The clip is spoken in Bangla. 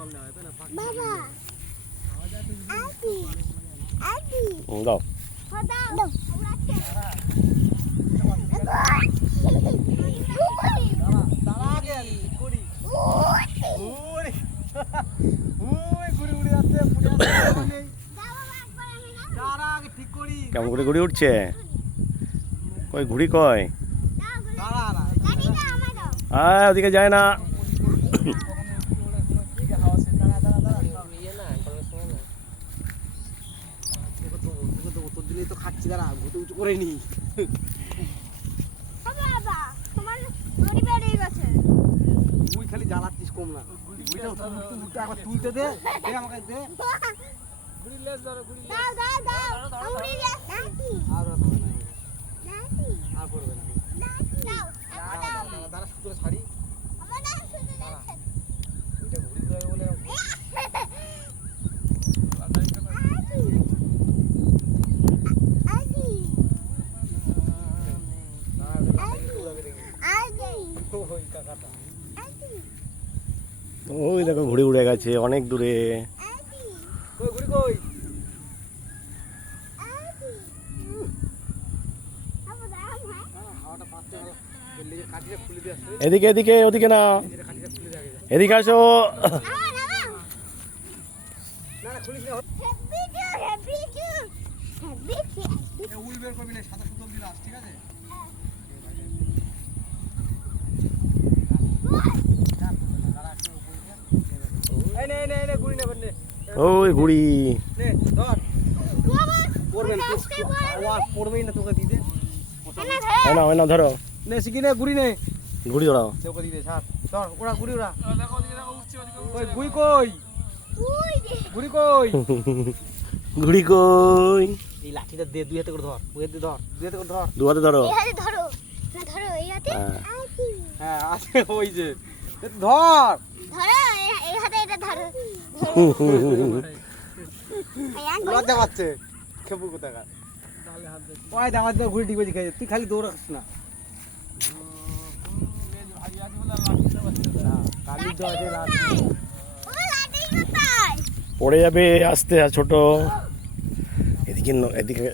বাবা আদি আদি দাও দাও কেমন করে ঘুড়ি উঠছে? কই ঘুড়ি কয়? ওদিকে যায় না। তো খাচ্ছি দাঁড়া ঘুটে উঁচু করে নি তুই খালি জ্বালাচ্ছিস কম না একবার তুলতে দে আমাকে দে আর করবে না দাঁড়া সুতরে ছাড়ি ওইটা ঘুরি দেবে বলে ওই দেখো ঘুড়ি উড়ে গেছে অনেক দূরে। এদিকে এদিকে ওদিকে না, এদিকে আসো। ওই ঘুড়ি পড়বেই না তোকে দিতে না ধরো নে শিখি নে ঘুড়ি নে ঘুড়ি ধরাও তোকে দিতে ছাড় ধর ওরা ঘুড়ি ওরা কই ঘুড়ি কই ঘুড়ি কই ঘুড়ি কই? এই লাঠিটা দে দুই হাতে করে ধর দুই হাতে ধর দুই হাতে করে ধর দু হাতে ধরো এই হাতে ধরো না ধরো এই হাতে হ্যাঁ আছে ওই যে ধর ধরো এই হাতে এটা ধরো লজ্জা পাচ্ছে খেপু কোথাকার ওই দামার দিয়ে ঘুড়ি ডিগো খাই তুই খালি দৌড়াস না পড়ে যাবে আস্তে ছোট। এদিকে এদিকে